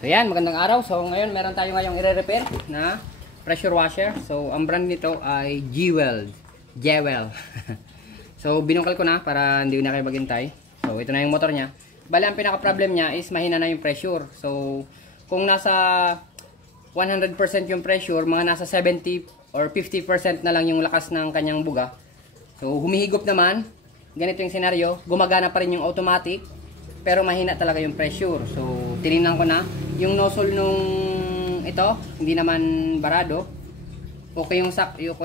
So yan, magandang araw. So ngayon meron tayo ngayong i-repair na pressure washer. So ang brand nito ay Jewel. So binungkal ko na para hindi na kayo maghintay. So ito na yung motor niya. Bali ang pinaka problem niya is mahina na yung pressure. So kung nasa 100% yung pressure, mga nasa 70 or 50% na lang yung lakas ng kanyang buga. So humihigop naman. Ganito yung senaryo, gumagana pa rin yung automatic, pero mahina talaga yung pressure. So tinignan ko na yung nozzle nung ito, hindi naman barado. Okay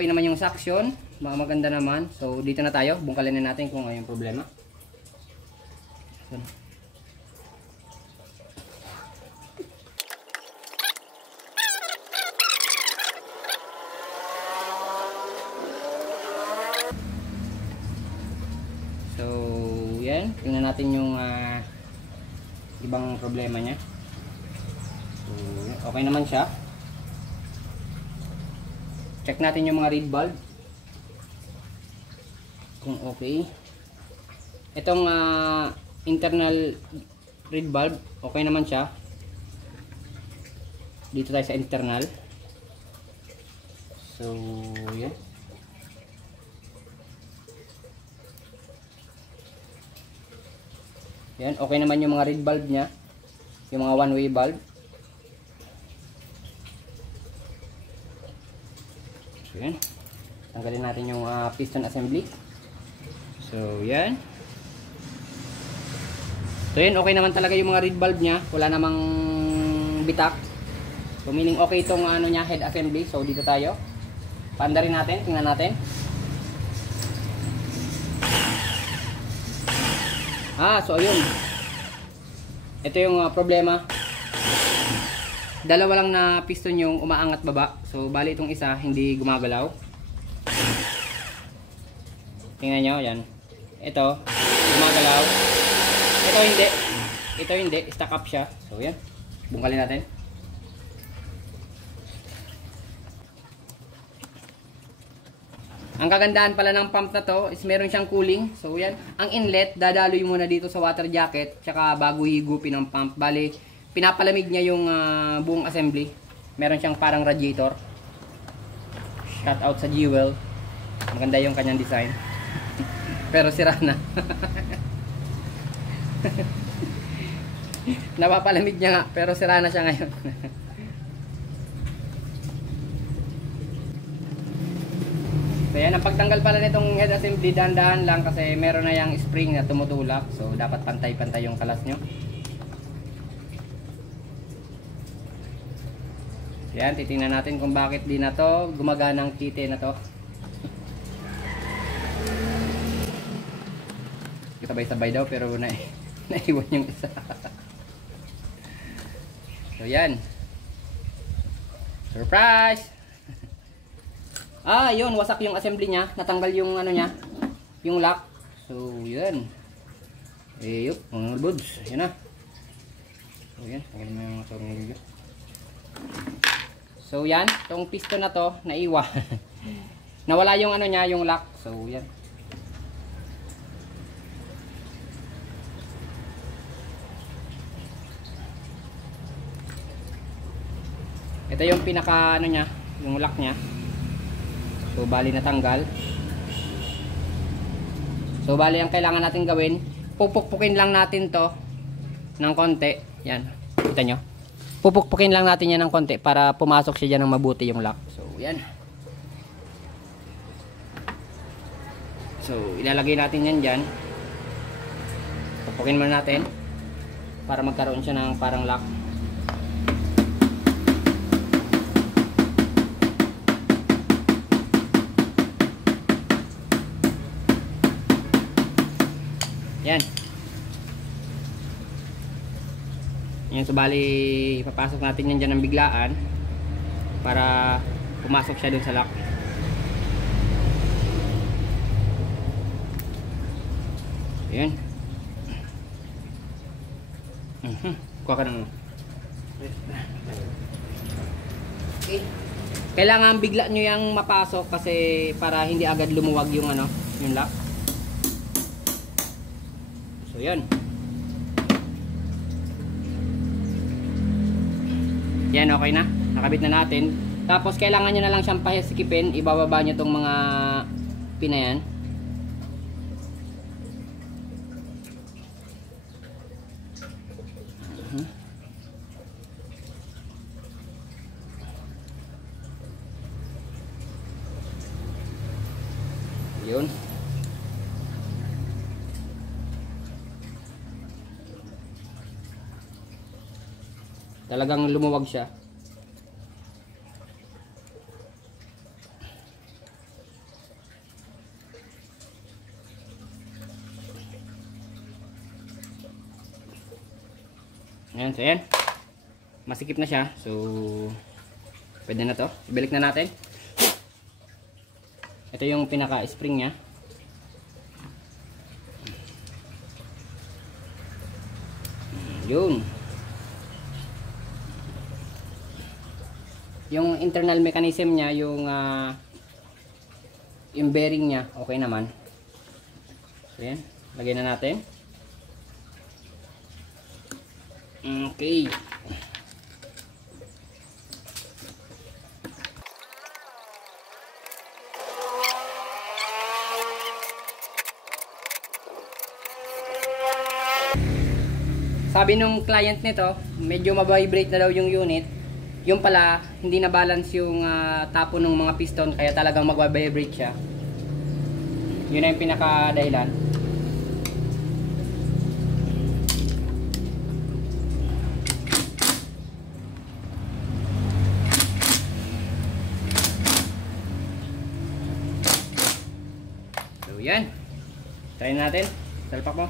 naman yung suction, maganda naman. So dito na tayo, bungkalin na natin kung ano yung problema. So yan, tingnan natin yung ibang problema niya. So okay naman siya. Check natin yung mga reed bulb kung okay. Itong internal reed bulb, okay naman siya. Dito tayo sa internal. So yan. Yan, okay naman yung mga reed bulb niya. Yung mga one-way bulb. So yan. Tanggalin natin yung piston assembly. So yan. So yan, okay naman talaga yung mga reed bulb niya. Wala namang bitak. So meaning okay itong niya, head assembly. So dito tayo. Paandarin natin, tingnan natin. So ayun. Ito yung problema. Dalawa lang na piston yung umaangat baba. So bali itong isa hindi gumagalaw. Tingnan nyo, yan. Ito, gumagalaw. Ito hindi. Ito hindi, stuck up siya. So yan. Bungkalin natin. Ang kagandahan pala ng pump na to is meron siyang cooling. So yan, ang inlet dadaloy muna dito sa water jacket tsaka bago higupin ng pump. Bali, pinapalamig niya yung buong assembly. Meron siyang parang radiator. Shout out sa Jewel. Maganda yung kanyang design. Pero sira na. Napapalamig niya nga pero sira na siya ngayon. So yan, ang pagtanggal pala nitong head assembly, dahan-dahan lang kasi meron na yung spring na tumutulak. So dapat pantay-pantay yung kalas nyo. So yan, titingnan natin kung bakit di na to gumaganang kite na to. Sabay-sabay daw pero naiwan yung isa. So yan. Surprise! Yun, wasak yung assembly niya. Natanggal yung niya, yung lock. So, yun. Yup, mga buds. Yan na. So, yan. Tanggalin mo yung tornilyo. So, yan. Itong piston na to, naiwa. Nawala yung niya, yung lock. So, yan. Ito yung pinaka niya, yung lock niya. So bali natanggal. So bali ang kailangan natin gawin, pupukpukin lang natin to ng konti. Yan. Kita nyo? Pupukpukin lang natin yan ng konti para pumasok siya dyan ng mabuti yung lock. So yan. So ilalagay natin yan dyan. Pupukpukin muna natin para magkaroon siya ng parang lock. Yan. Yan, so bali ipapasok natin yan dyan ng biglaan para pumasok siya dun sa lock. Yan. Kuha ka na. Okay. Kailangan bigla nyo yung mapasok kasi para hindi agad lumuwag yung yung lock. So yan. Yan, okay na. Nakabit na natin. Tapos kailangan nyo na lang siyang pahisikipin. Ibababa nyo tong mga pin na yan. Yun. Talagang lumuwag siya. Ayan, so ayan. Masikip na siya. So, pwede na to. Ibalik na natin. Ito yung pinaka-spring niya. Yun. Yung internal mechanism niya, yung bearing niya, okay naman. So, yan. Lagay na natin. Okay. Sabi nung client nito, medyo ma-vibrate na daw yung unit. Yung pala, hindi na balance yung tapo ng mga piston, kaya talagang mag-vibrate siya. Yun na yung pinaka-dahilan. So yan. Try natin. Salpak mo.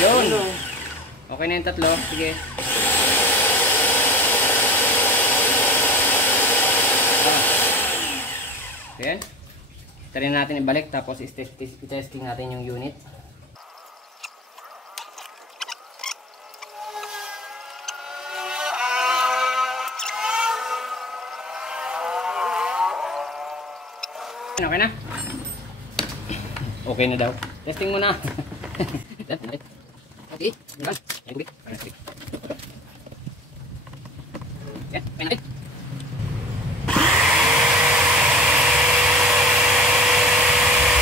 Yun. Okay na yung tatlo. Sige. Ayan. Try natin ibalik tapos i-testing natin yung unit. Okay na? Okay na daw. Testing muna. Okay. Diba? Yan. Okay na.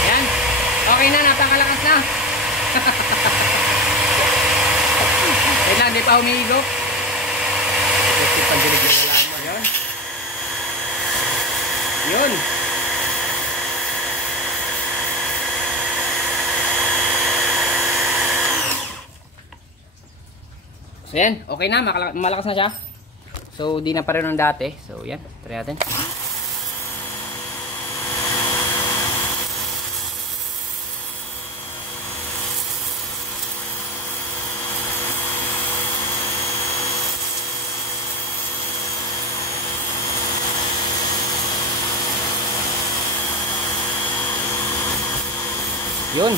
Yan. Okay na. Napakalakas na. Kailan, di pa humihigop. Kasi pagdilig na lang mo. Yun. Yun. So yan, okay na, malakas na siya. So di na pa rin ng dati. So yan, try natin. Yun.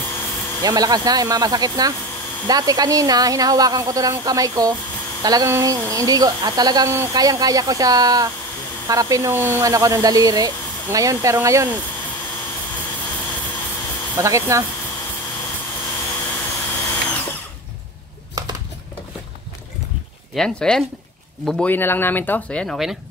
Yan, malakas na, mamasakit na. Dati kanina, hinahawakan ko to ng kamay ko. Talagang hindi ko talagang kayang-kaya ko siya harapin nung ano ko ng daliri. Ngayon, pero ngayon masakit na. Yan, so yan. Bubuuin na lang namin to. So yan, okay na.